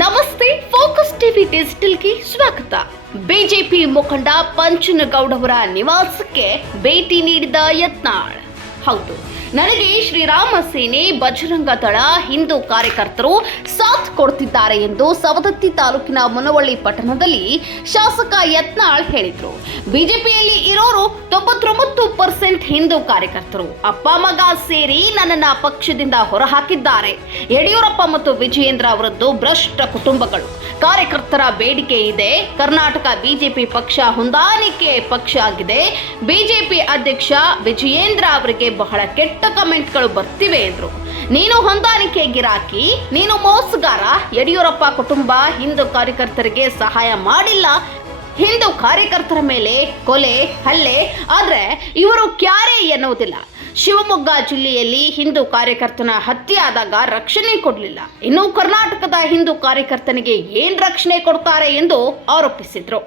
ನಮಸ್ತೆ, focus TV ಡಿಜಿಟಲ್ಗೆ ಸ್ವಾಗತ. BJP ಮುಖಂಡ ಪಂಚನಗೌಡ ಅವರ ನಿವಾಸಕ್ಕೆ ಭೇಟಿ ನೀಡಿದ ಯತ್ನಾಳ್. ಹೌದು, ನನಗೆ ಶ್ರೀರಾಮ ಸೇನೆ, ಬಜರಂಗ ದಳ, ಹಿಂದೂ ಕಾರ್ಯಕರ್ತರು ಸಾಥ್ ಕೊಡ್ತಿದ್ದಾರೆ ಎಂದು ಸವದತ್ತಿ ತಾಲೂಕಿನ ಮುನವಳ್ಳಿ ಪಟ್ಟಣದಲ್ಲಿ ಶಾಸಕ ಯತ್ನಾಳ್ ಹೇಳಿದರು. ಬಿಜೆಪಿಯಲ್ಲಿ ಇರೋರು 99% ಹಿಂದೂ ಕಾರ್ಯಕರ್ತರು. ಅಪ್ಪ ಮಗ ಸೇರಿ ನನ್ನನ್ನ ಪಕ್ಷದಿಂದ ಹೊರಹಾಕಿದ್ದಾರೆ. ಯಡಿಯೂರಪ್ಪ ಮತ್ತು ವಿಜಯೇಂದ್ರ ಅವರದ್ದು ಭ್ರಷ್ಟ ಕುಟುಂಬಗಳು. ಕಾರ್ಯಕರ್ತರ ಬೇಡಿಕೆ ಇದೆ. ಕರ್ನಾಟಕ ಬಿಜೆಪಿ ಪಕ್ಷ ಹೊಂದಾಣಿಕೆ ಪಕ್ಷ ಆಗಿದೆ. ಬಿಜೆಪಿ ಅಧ್ಯಕ್ಷ ವಿಜಯೇಂದ್ರ ಅವರಿಗೆ ಬಹಳ ಕೆಟ್ಟ ಕಮೆಂಟ್ಗಳು ಬರ್ತಿವೆ ಎಂದರು. ನೀನು ಹೊಂದಾಣಿಕೆ ಗಿರಾಕಿ, ನೀನು ಮೋಸಗಾರ. ಯಡಿಯೂರಪ್ಪ ಕುಟುಂಬ ಹಿಂದೂ ಕಾರ್ಯಕರ್ತರಿಗೆ ಸಹಾಯ ಮಾಡಿಲ್ಲ. ಹಿಂದೂ ಕಾರ್ಯಕರ್ತರ ಮೇಲೆ ಕೊಲೆ, ಹಲ್ಲೆ ಆದ್ರೆ ಇವರು ಕ್ಯಾರೆ ಎನ್ನುವುದಿಲ್ಲ. ಶಿವಮೊಗ್ಗ ಜಿಲ್ಲೆಯಲ್ಲಿ ಹಿಂದೂ ಕಾರ್ಯಕರ್ತನ ಹತ್ಯೆ ಆದಾಗ ರಕ್ಷಣೆ ಕೊಡಲಿಲ್ಲ. ಇನ್ನು ಕರ್ನಾಟಕದ ಹಿಂದೂ ಕಾರ್ಯಕರ್ತನಿಗೆ ಏನ್ ರಕ್ಷಣೆ ಕೊಡ್ತಾರೆ ಎಂದು ಆರೋಪಿಸಿದ್ರು.